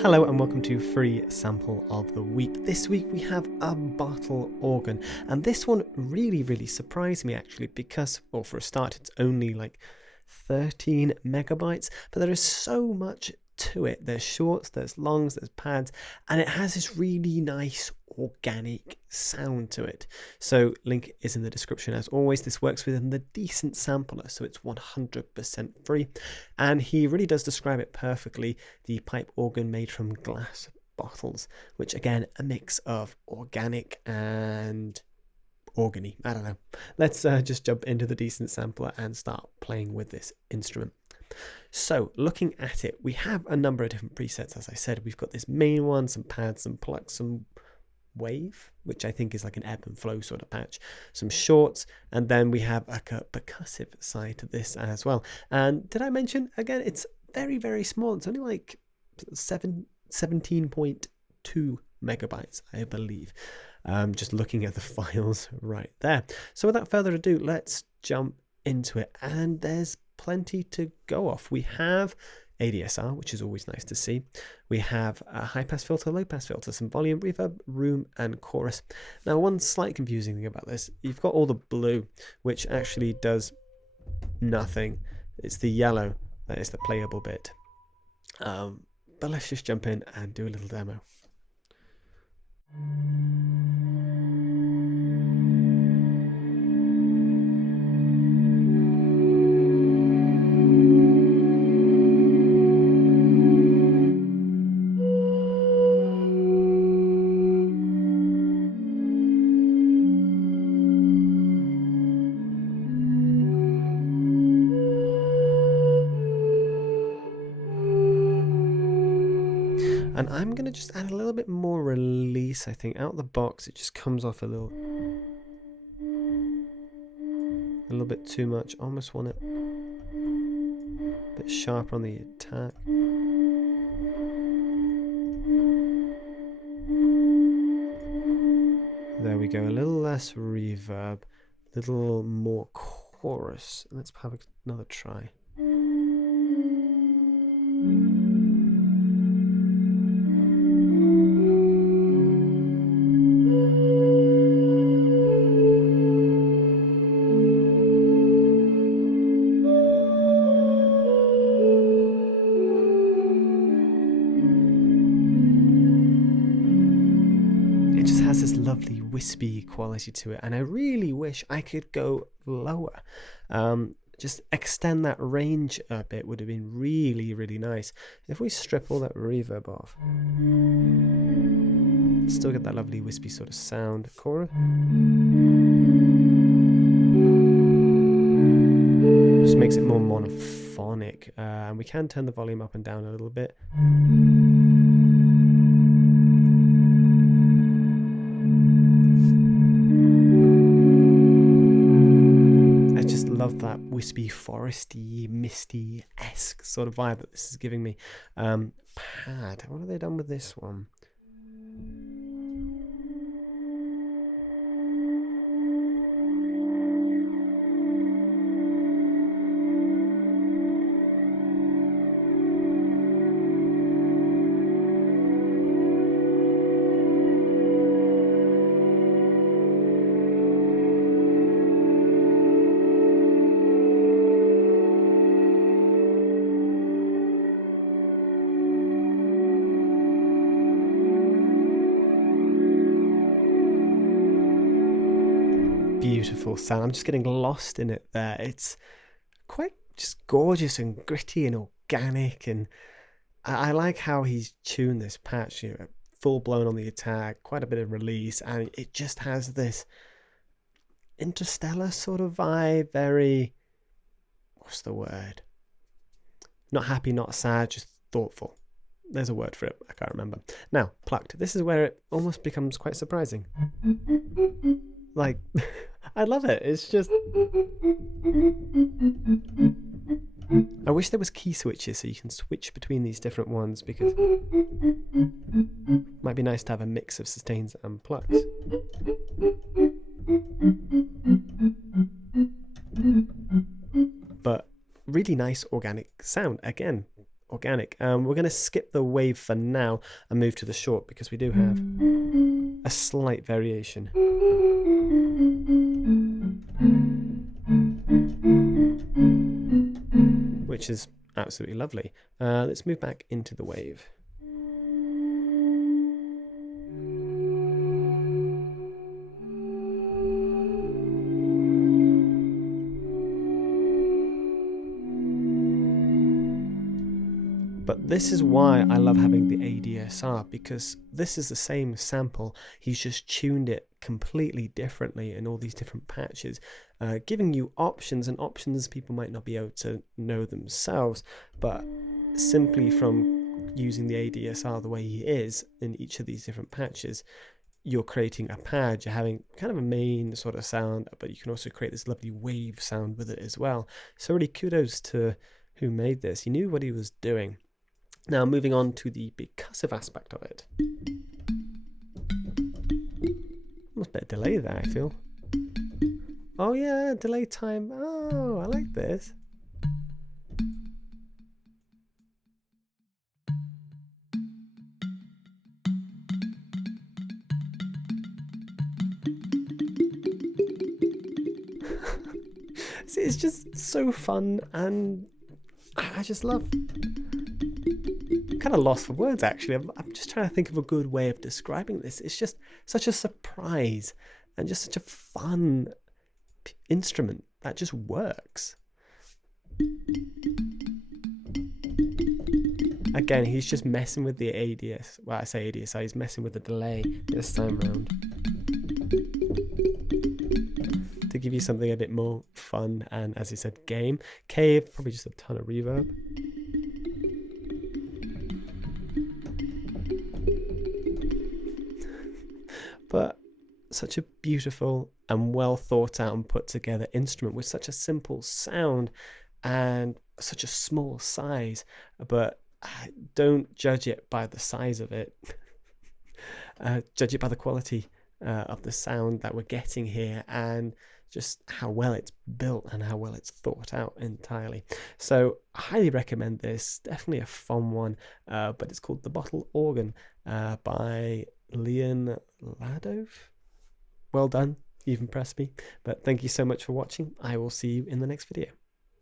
Hello and welcome to Free Sample of the Week. This week we have a bottle organ, and this one really surprised me actually because, well, for a start it's only like 13 megabytes, but there is so much to it. There's shorts, there's longs, there's pads, and it has this really nice organic sound to it. So link is in the description as always. This works within the Decent Sampler, so it's 100% free, and he really does describe it perfectly. The pipe organ made from glass bottles, which again a mix of organic and organy. I don't know. Let's just jump into the Decent Sampler and start playing with this instrument. So looking at it, we have a number of different presets. As I said, we've got this main one, some pads, some plucks, some wave, which I think is like an ebb and flow sort of patch, some shorts, and then we have like a percussive side to this as well. And did I mention again, it's very small. It's only like 17.2 megabytes, I believe. Just looking at the files right there. So without further ado, let's jump into it, and there's plenty to go off. We have ADSR, which is always nice to see. We have a high pass filter, low pass filter, some volume, reverb, room, and chorus. Now, one slight confusing thing about this, you've got all the blue, which actually does nothing. It's the yellow that is the playable bit. But let's just jump in and do a little demo. And I'm going to just add a little bit more release, I think. Out the box, it just comes off a little bit too much. Almost want it a bit sharper on the attack. There we go. A little less reverb, a little more chorus. Let's have another try. It just has this lovely wispy quality to it, and I really wish I could go lower. Just extend that range a bit would have been really nice. If we strip all that reverb off, still get that lovely wispy sort of sound. Chorus. Just makes it more monophonic, and we can turn the volume up and down a little bit. Love that wispy, foresty, misty-esque sort of vibe that this is giving me. Pad, what have they done with this one? Beautiful sound. I'm just getting lost in it there. It's quite just gorgeous and gritty and organic, and I like how he's tuned this patch, you know, full blown on the attack, quite a bit of release, and it just has this interstellar sort of vibe. Very, what's the word? Not happy, not sad, just thoughtful. There's a word for it, I can't remember. Now, plucked. This is where it almost becomes quite surprising. Like, I love it. It's just, I wish there was key switches so you can switch between these different ones, because it might be nice to have a mix of sustains and plucks. But really nice organic sound. Again, organic. We're going to skip the wave for now and move to the short because we do have a slight variation, which is absolutely lovely. Let's move back into the wave. But this is why I love having the ADSR, because this is the same sample, he's just tuned it completely differently in all these different patches, giving you options, and options people might not be able to know themselves, but simply from using the ADSR the way he is in each of these different patches, you're creating a pad, you're having kind of a main sort of sound, but you can also create this lovely wave sound with it as well. So really kudos to who made this. He knew what he was doing. Now moving on to the percussive aspect of it. Almost a bit of delay there, I feel. Oh yeah, delay time. Oh, I like this. See, it's just so fun, and I just love... kind of lost for words actually. I'm just trying to think of a good way of describing this. It's just such a surprise and just such a fun instrument that just works. Again, he's just messing with the ADS. Well, I say ADSI, he's messing with the delay this time round to give you something a bit more fun and, as he said, game. Cave, probably just a ton of reverb. But such a beautiful and well thought out and put together instrument with such a simple sound and such a small size. But don't judge it by the size of it. Judge it by the quality of the sound that we're getting here, and just how well it's built and how well it's thought out entirely. So I highly recommend this. Definitely a fun one, but it's called The Bottle Organ by Leon Ladov. Well done, you've impressed me. But thank you so much for watching. I will see you in the next video.